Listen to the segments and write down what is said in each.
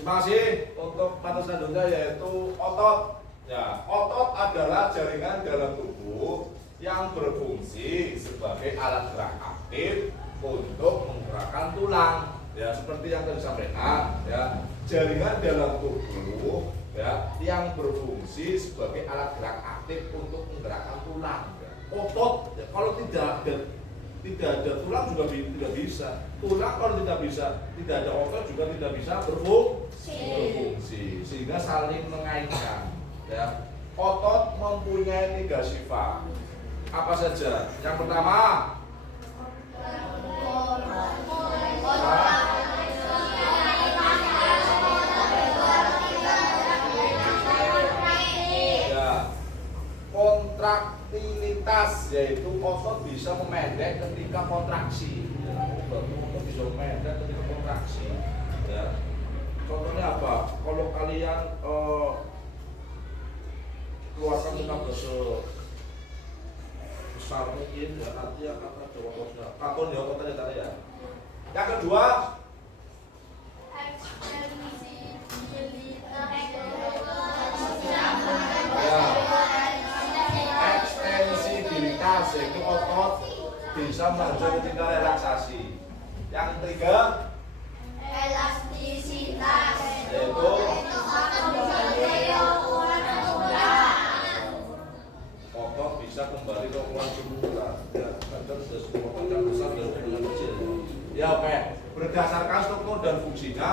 Terima kasih untuk materi selanjutnya yaitu otot. Ya, otot adalah jaringan dalam tubuh yang berfungsi sebagai alat gerak aktif untuk menggerakkan tulang. Ya, seperti yang tadi disampaikan, ya, jaringan dalam tubuh ya yang berfungsi sebagai alat gerak aktif untuk menggerakkan tulang. Ya. Otot, ya, kalau tidak ada tulang juga tidak bisa. Tulang kalau tidak ada otot juga tidak bisa berfungsi. Sehingga saling mengaitkan. Ya. Otot mempunyai 3 sifat. Apa saja? Yang pertama, ya, kontraktilitas, yaitu otot bisa memendek ketika kontraksi. Ya, otot bisa memendek ketika kontraksi. Ya. Contohnya apa? Kalau kalian keluarkan tenaga besar mungkin, ya, artinya kata Jawa ototnya katon ya ototnya tadi ya. Yang kedua, ekstensibilitas, yaitu otot bisa maju ketika relaksasi. Yang ketiga, elastisitas, yaitu otot bisa kembali ke ukuran semula. Ya, kadang sudah otot yang besar dan ukuran kecil. Ya, oke. Berdasarkan struktur dan fungsinya,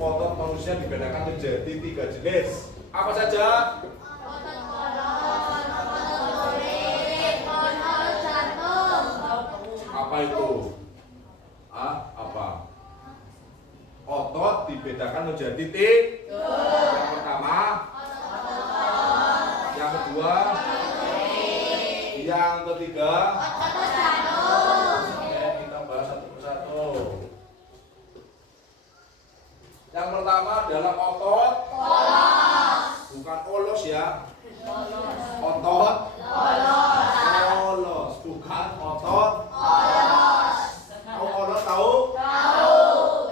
otot manusia dibedakan menjadi 3 jenis. Apa saja? otot kolon, otot lirik, otot jantung. Apa itu? Apa? Otot dibedakan menjadi 3. Yang pertama, yang kedua, yang ketiga. Otot jantung. Oke, kita bahas satu persatu. Yang pertama adalah otot Polos. bukan olos ya. Polos. Otot Polos. polos, bukan otot. Polos. Tahu olos tahu? Tahu.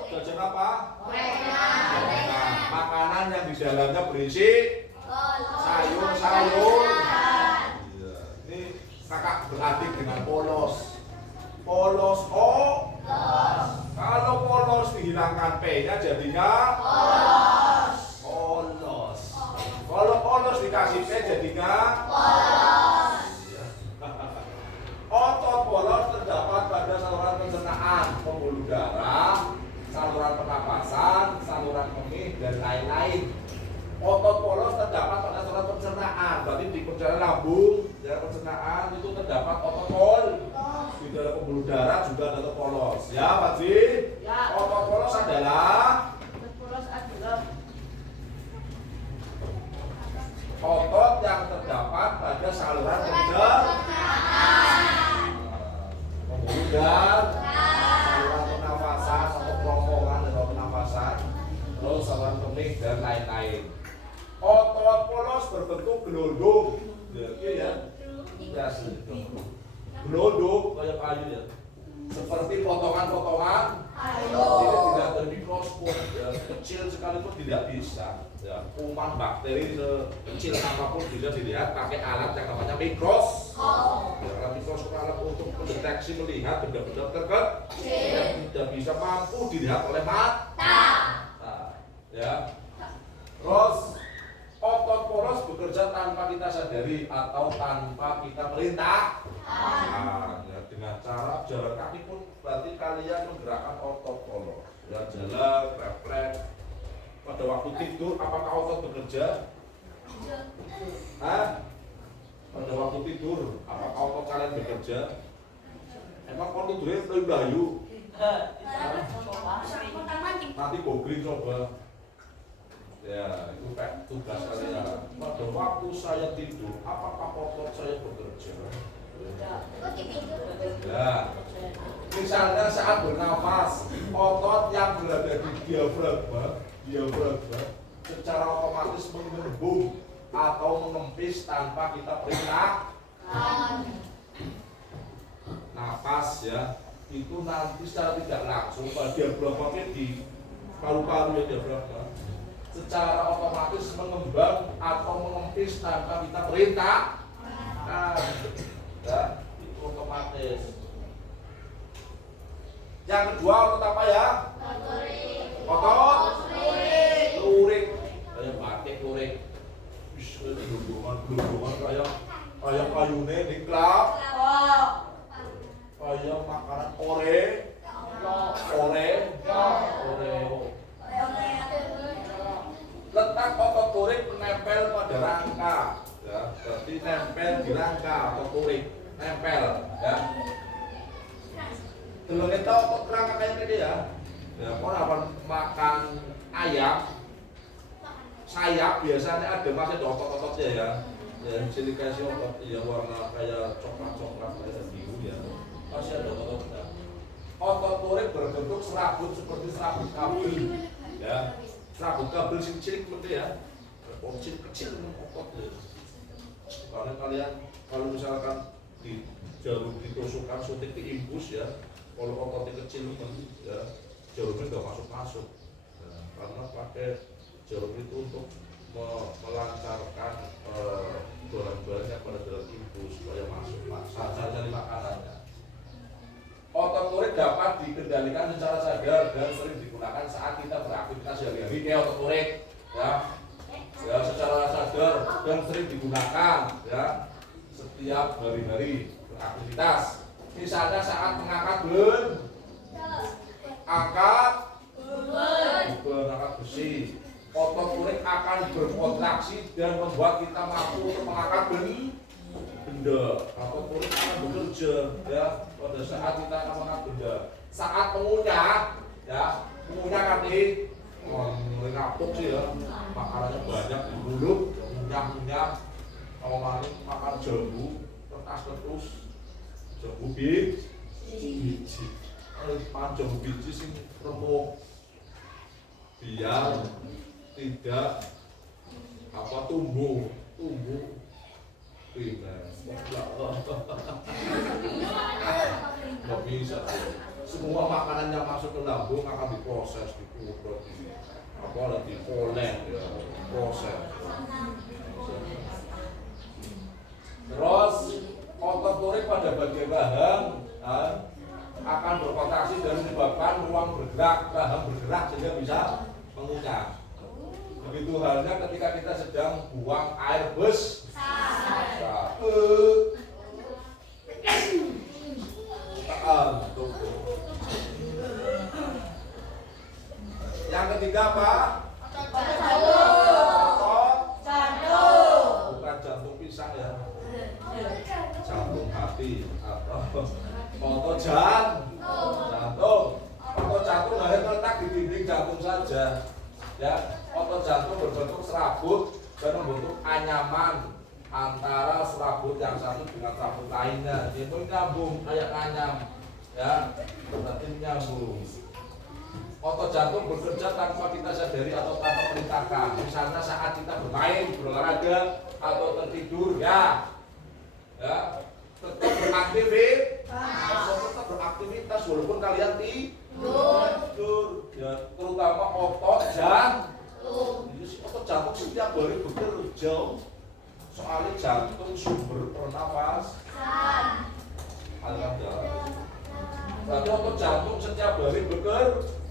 Jajan apa? Gorengan. Nah, makanan yang di dalamnya berisi sayur-sayur. Iya. Ini kakak beradik dengan polos. Polos kalau polos dihilangkan P-nya jadinya Polos. polos. Kalau polos dikasih P jadinya Polos. iya. Otot polos terdapat pada saluran pencernaan, pembuluh darah, saluran pernapasan, saluran kemih, dan lain-lain. Otot polos terdapat pada saluran pencernaan, berarti di pencernaan lambung, daerah pencernaan itu terdapat otot polos. Di dalam pembuluh darah juga ada otot polos. Ya, Pak Ji? Ya. Otot polos adalah Polos adalah otot yang terdapat pada saluran pembuluh darah, saluran pernafasan atau kerongkongan saluran pernafasan, terus saluran kemih dan lain-lain. Otot polos berbentuk gelondong. Ya, ya. Gelondong kayak kayu ya. Seperti potongan-potongan. Ini tidak bermikroskop ya. Kecil sekalipun tidak bisa. Ya, kuman bakteri sekecil apapun bisa dilihat pakai alat yang namanya mikroskop. Ya, mikroskop alat untuk mendeteksi melihat benda-benda terkecil yang tidak bisa mampu dilihat oleh mata. Nah, ya. Terus otot polos bekerja tanpa kita sadari atau tanpa kita perintah. Nah, ya, dengan cara jalan kaki pun berarti kalian menggerakkan otot polos. Ya, jalan, refleks. Pada waktu tidur, apakah otot bekerja? Hah? Pada waktu tidur, apakah otot kalian bekerja? Emang kalau tidurnya layu-layu? Nanti googling coba. Ya, itu tugas kalian. Pada waktu saya tidur, apakah otot saya bekerja? Ya, misalnya saat bernafas, otot yang berada di diafragma secara otomatis mengembung atau mengempis tanpa kita perintah. Nafas ya, itu nanti secara tidak langsung pada diafragma paru-paru ya diafragma secara otomatis mengembang atau mengempis tanpa kita perintah. Nah, ya, itu otomatis. Yang kedua otot apa ya? Otot lurik. Kayak batik lurik. Wis gelundungan kayak payune diklap. Kayak makanan Oreo. Letak otot lurik menempel pada rangka, ya, berarti nempel di rangka otot lurik, nempel, ya. Dulu kita otot rangka kayak gini ya, orang makan ayam, sayap biasanya ada masih ada otot-ototnya ya, sini kasih otot yang warna kayak coklat kayak biru ya, masih ada otot-ototnya. Otot lurik berbentuk serabut seperti serabut kabel, ya. Serabut kabel kecil seperti ya, kecil otot ya. Karena kalian kalau misalkan di jarum ditusukkan suntik diimpus ya, kalau ototnya kecil ya jarumnya nggak masuk. Ya, karena pakai jarum itu untuk melancarkan barang-barang yang pada dalam impus supaya masuk saat dari makanannya. Otot lurik dapat dikendalikan secara sadar dan sering digunakan saat kita beraktivitas sehari-hari. Kayak otot lurik, ya, secara sadar dan sering digunakan, ya, setiap hari-hari beraktivitas. Misalnya saat mengangkat angkat besi, otot lurik akan berkontraksi dan membuat kita mampu untuk mengangkat benda. Otot lurik akan bekerja, ya, pada saat kita akan mengangkat benda. Saat mengunyah, ya, mengunyah nanti ngapuk sih ya, makanannya banyak di mulut, ngunyah, makan jambu, kertas, jambu biji, makan jambu biji sih remuk, biar tidak tumbuh primer. Nggak bisa. Semua makanan yang masuk ke lambung akan diproses, dikukus, dipolen, ya, proses. Terus otot lurik pada bagian rahang akan berkontraksi dan menyebabkan ruang bergerak, rahang bergerak sehingga bisa mengunyah. Begitu halnya ketika kita sedang buang air besar. Yang ketiga apa? Otot jantung. Bukan jantung pisang ya. Jantung hati atau otot jantung. Otot jantung hanya terletak di dinding jantung saja. Ya, otot jantung berbentuk serabut dan membentuk anyaman antara serabut yang satu dengan serabut lainnya. Itu nyambung kayak nganyam, ya, berarti nyambung. Otot jantung bekerja tanpa kita sadari atau tanpa perintahkan. Misalnya saat kita bermain, berolahraga atau tertidur, ya, tetap beraktivitas walaupun kalian tidur, ya, terutama otot jantung. Otot jantung setiap hari bekerja. Soalnya jantung sumber pernapasan, aliran darah. Berarti otot jantung setiap hari bekerja.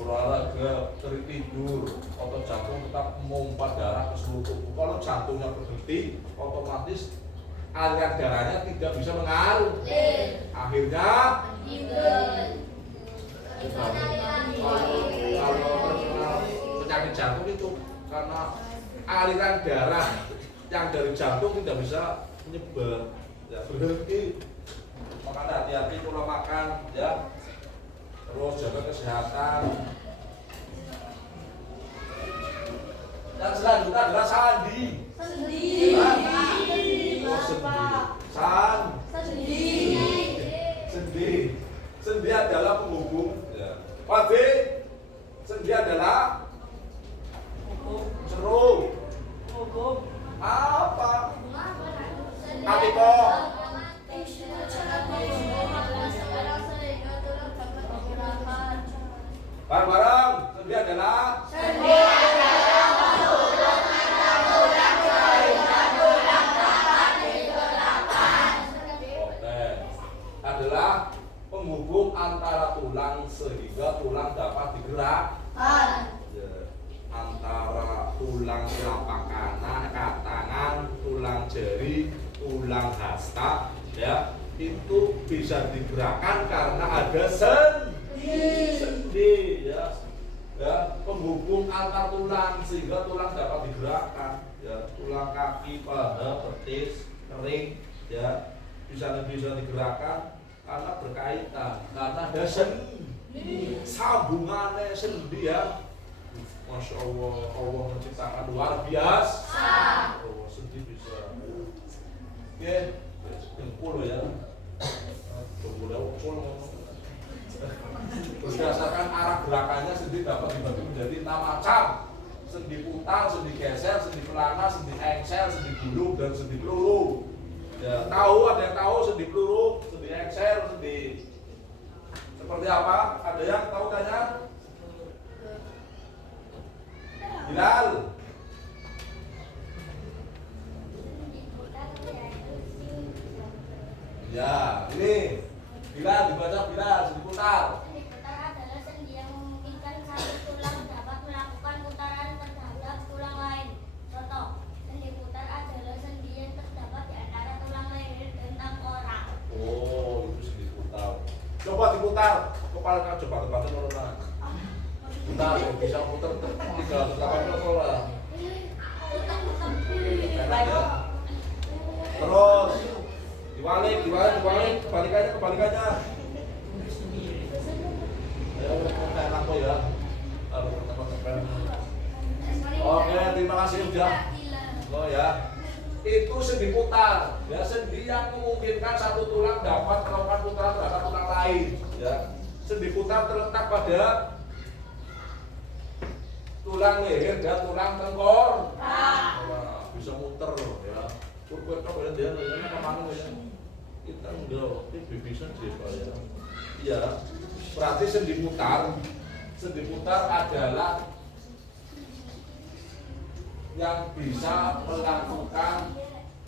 Berolahraga, tertidur, otot jantung tetap memompa darah ke seluruh tubuh. Kalau jantungnya berhenti, otomatis aliran darahnya tidak bisa mengalir. Akhirnya kalau penyakit jantung itu karena aliran darah yang dari jantung tidak bisa menyebar, ya, berhenti. Maka hati-hati kalau makan, ya, terus jaga kesehatan. Dan selanjutnya adalah sendi. Sendi adalah penghubung. Ya. Pak B, sendi adalah ceruk. Apa? Atiko. Bareng tulang sehingga tulang dapat digerakkan. Ya, antara tulang telapak kanan, tangan, tulang jari, tulang hasta, ya itu bisa digerakkan karena ada sendi, ya, penghubung antar tulang sehingga tulang dapat digerakkan, ya, tulang kaki, paha, betis, kering, ya bisa digerakkan karena berkaitan, karena ada sendi, sambungannya sendi, ya. Masya Allah, Allah menciptakan luar biasa. Oh, sendi bisa. Oke, dengkul ya. Berdasarkan arah gerakannya sendi dapat dibagi menjadi 6 macam. Sendi putar, sendi geser, sendi pelana, sendi engsel, sendi gulung, dan sendi peluru. Ya, ada yang tahu sendi peluru, sendi engsel, sendi seperti apa? Ada yang tahu tanya? Bilal. Ya, ini Bilal dibaca Bilal, sendi putar. Sendi putar adalah sendi yang memungkinkan satu tulang dapat melakukan putaran terhadap tulang lain. Contoh, sendi putar adalah sendi yang terdapat di antara tulang leher dan tengkorak. Oh, itu sendi putar. Coba diputar, kepala kamu coba tempatnya mana? Putar, bisa putar 380 lah. Terus dibalik, kebalikannya. Ya, enak kok ya. Oke, terima kasih udah. Oh ya, itu sendi putar. Ya, sendi yang memungkinkan satu tulang dapat melakukan putaran terhadap tulang lain. Ya, sendi putar terletak pada tulang leher dan tulang tengkor. Bisa muter ya. Kurang ya dia kemana ya? Kita enggak, ini bisa sih Pak ya. Iya, berarti sendi putar adalah yang bisa melakukan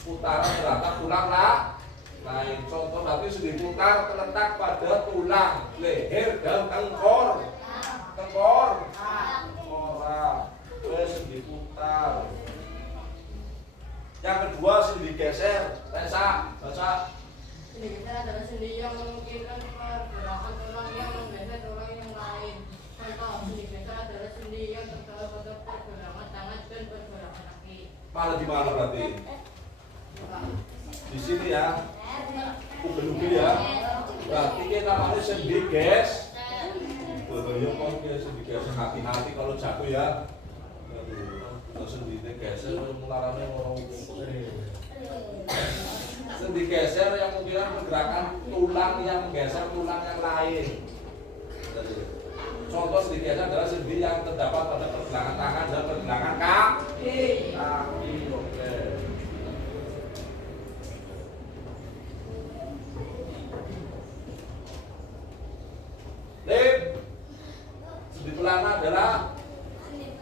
putaran terhadap tulang lain. Contoh berarti sendi putar terletak pada tulang leher dan tengkor. Sendi putar. Yang kedua sendi geser. Baca. Sendi geser adalah sendi yang memungkinkan pergerakan tulang yang menggeser tulang yang lain. Contoh, sendi geser adalah sendi yang terdapat pada pergerakan tangan dan pergerakan kaki. Di mana berarti? Di sini ya. Ubel-ubel ya. Berarti kita namanya sendi geser. Sendi geser, hati-hati kalau jatuh ya. Sendi geser mularannya orang. Sendi geser yang mungkin pergerakan tulang yang menggeser tulang yang lain. Contoh sendi geser adalah sendi yang terdapat pada pergelangan tangan dan pergelangan kaki. Oke. Sendi pelana adalah Sendi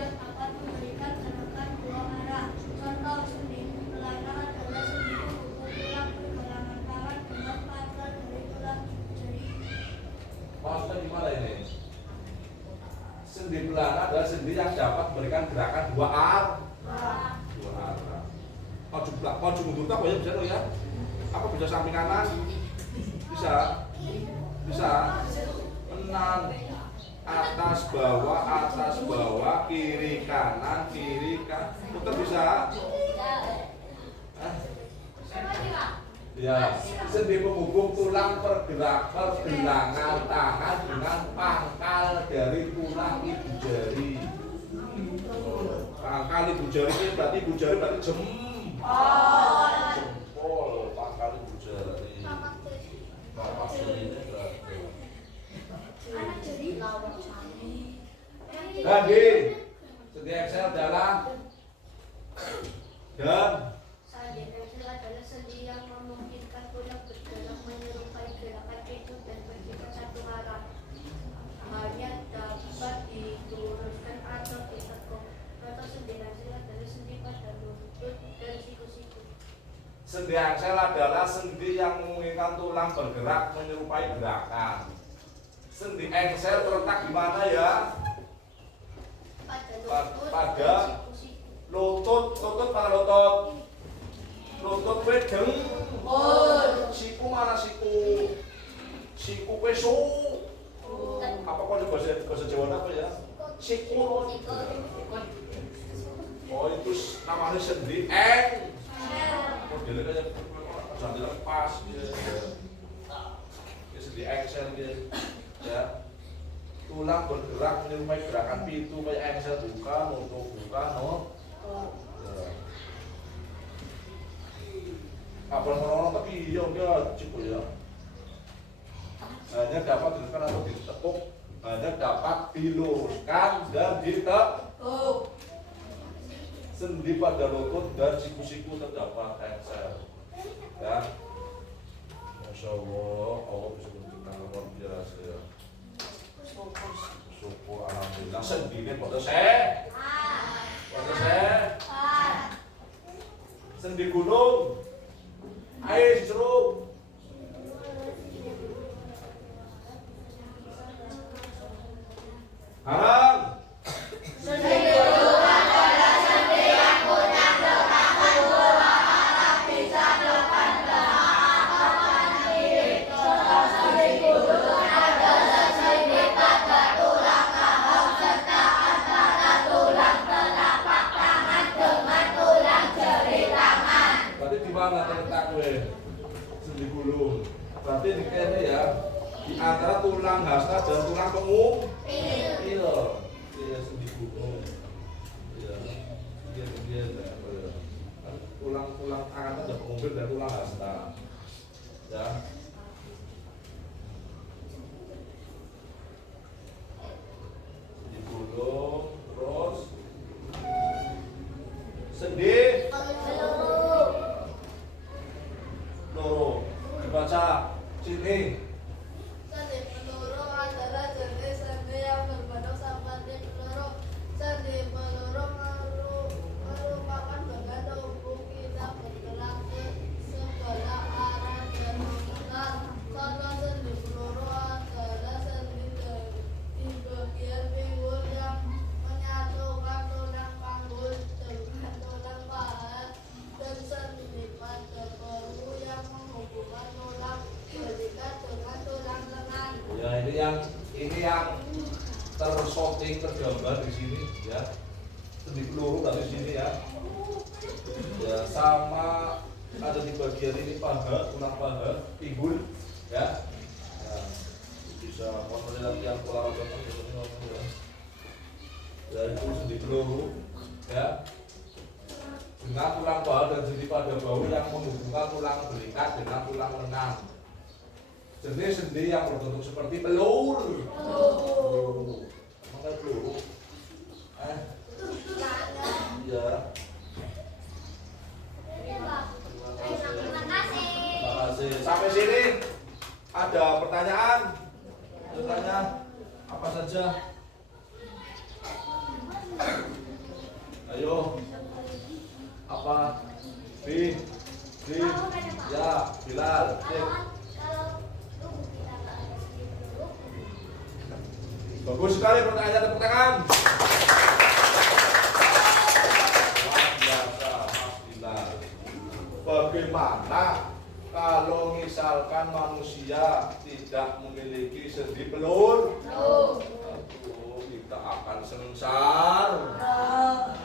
yang dapat memberikan gerakan dua arah. Contoh, sendi pelana adalah sendi penghubung tulang pergelangan tangan dengan pangkal dari tulang jari. maksudnya gimana ini? Sendi pelana adalah sendi yang dapat memberikan gerakan dua arah. Maju mundur tak ya bisa ya? Apa bisa samping kanan? Bisa. Kanan, atas bawah, kiri kanan, putar bisa? Ya, sendi penghubung tulang pergelangan tangan dengan pangkal dari tulang ibu jari. Pangkal ibu jari ini berarti ibu jari jempol, pangkal ibu jari. Lagi, sendi engsel adalah dan Sendi engsel adalah sendi yang memungkinkan tulang bergerak menyerupai gerakan itu dan bergerak satu arah. Hanya dapat diluruskan atau ditekuk. Contoh sendi engsel adalah sendi pada lutut dan siku-siku. Sendi engsel adalah sendi yang memungkinkan tulang bergerak menyerupai gerakan. Sendi engsel terletak di mana ya? Pada lutut mana lutut? Lutut kowe dengkul. Siku mana siku? Siku kowe su. Apa kode bahasa Jawa apa ya? Siku. Oh itu namanya sendi modelnya kayak jangan lepas gitu. Ini sendi engsel gitu ya. Tulang bergerak menyerupai gerakan pintu kayak engsel buka, buka, no. Apa orang tapi iya enggak cukup ya. Hanya dapat dilakukan atau ditekuk, hanya dapat diluruskan dan ditekuk. Sendi pada lutut dan siku-siku terdapat engsel. Ya, Masya Allah, Allah bisa memberikan luar biasa ya. Syukur alhamdulillah. Sendi ini pada sendi gunung. Ayo seru. Haram. Sendi gunung adalah sendi yang punya letak lembut, bisa depan belakang kiri. Contoh sendi gunung adalah sendi pada tulang rahang serta antara tulang telapak tangan dengan tulang jari tangan. Berarti di mana terletak gue? Sendi gunung. Berarti di kene ya, di antara tulang hasta dan tulang punggung. Iya, sendi gunung. Iya, tulang tangan ada pengumpul dan tulang hasta. Ya. Sendi gunung, terus sendi loro. Dibaca sini. Sendi peluru adalah jenis sendi yang berbentuk seperti peluru. Sendi peluru merupakan bagian tubuh kita bergerak ke sebelah arah dan memutar. Contoh sendi peluru adalah sendi di bagian pinggul yang menyatukan tulang panggul dengan tulang paha, dan sendi pada bahu yang menghubungkan tulang belikat dengan tulang lengan. Ya ini yang tershooting tergambar di sini ya. Sendi peluru dari sini ya. Ya sama ada di bagian ini paha, tulang paha, pinggul ya. Ya bisa kontrol latihan olahraga biasanya ya. Ya itu sendi peluru ya. Dengan tulang paha dan sendi pada bahu yang menghubungkan tulang belikat dengan tulang lengan. Jenis sendi yang berbentuk seperti peluru. Mana peluru? Iya. Terima kasih. Terima kasih. Sampai sini ada pertanyaan? Bertanya apa saja? Ayo. Apa? B. Ya, Bilal. Bagus sekali pertanyaan, tepuk tangan. Luar biasa, Mas Bilal. Bagaimana kalau misalkan manusia tidak memiliki sendi pelur? Kita akan sengsar.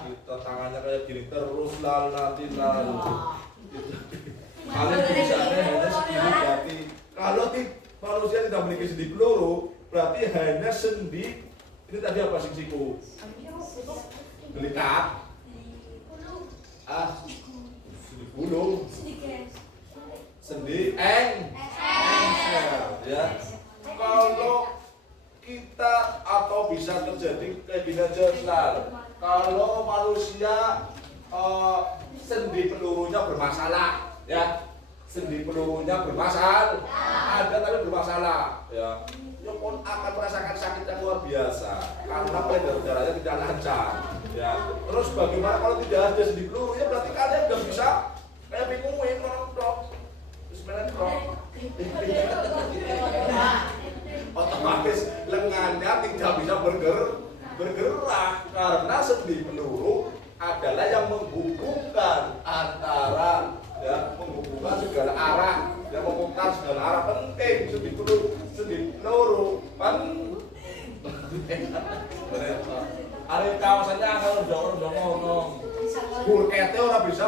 Kita tangannya kayak gini terus lalu. Kalau tulisannya hanya segini berarti kalau manusia tidak memiliki sendi peluru, berarti hanya sendi ini tadi apa siku? Belikat. Sendi gulung. Sendi engsel. Ya. Kalau kita atau bisa terjadi kayak gini aja selalu. Kalau manusia sendi pelurunya bermasalah, ya. Sendi pelurunya bermasalah, ada tapi bermasalah, ya. Ya pun akan merasakan sakit yang luar biasa karena peredaran darahnya tidak lancar, ya. Terus bagaimana kalau tidak ada sendi peluru? Ya berarti kalian nggak bisa kayak bingung orang Otomatis lengannya tidak bisa bergerak karena sendi peluru adalah yang menghubungkan antara menghubungkan segala arah, yang memutar segala arah penting sendi peluru ada kawasannya kalau udah ngomong burkete orang bisa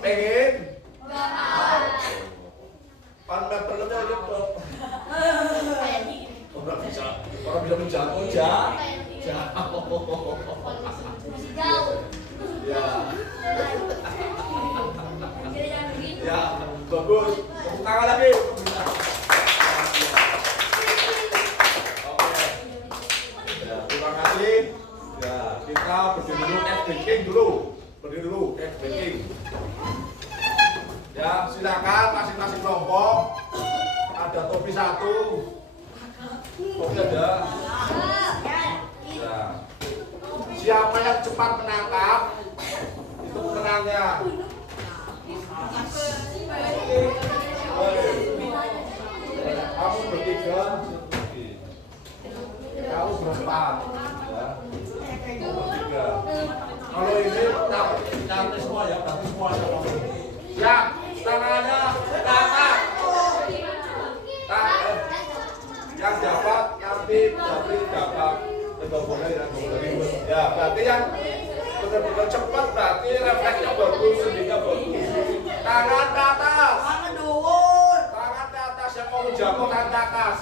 pengen pan meternya gitu orang bisa menjangkau jauh Masih jauh. ya ya bagus tepuk tangan lagi. Oke ya terima kasih ya kita berdiri dulu baking dulu baking ya silakan masing-masing kelompok ada topi satu topi ada ya siapa yang cepat menangkap itu pemenangnya. Kamu bertiga, kamu berempat, ya. Bertiga. Kalau ini nanti semua ya, nanti semua ada. Siap, tangannya ke atas. Yang dapat nanti dapat. Ya, berarti yang benar-benar cepat berarti refleksnya bagus, sendinya bagus. Tangan ke atas. Tangan ke atas yang mau menjangkau tangan ke atas.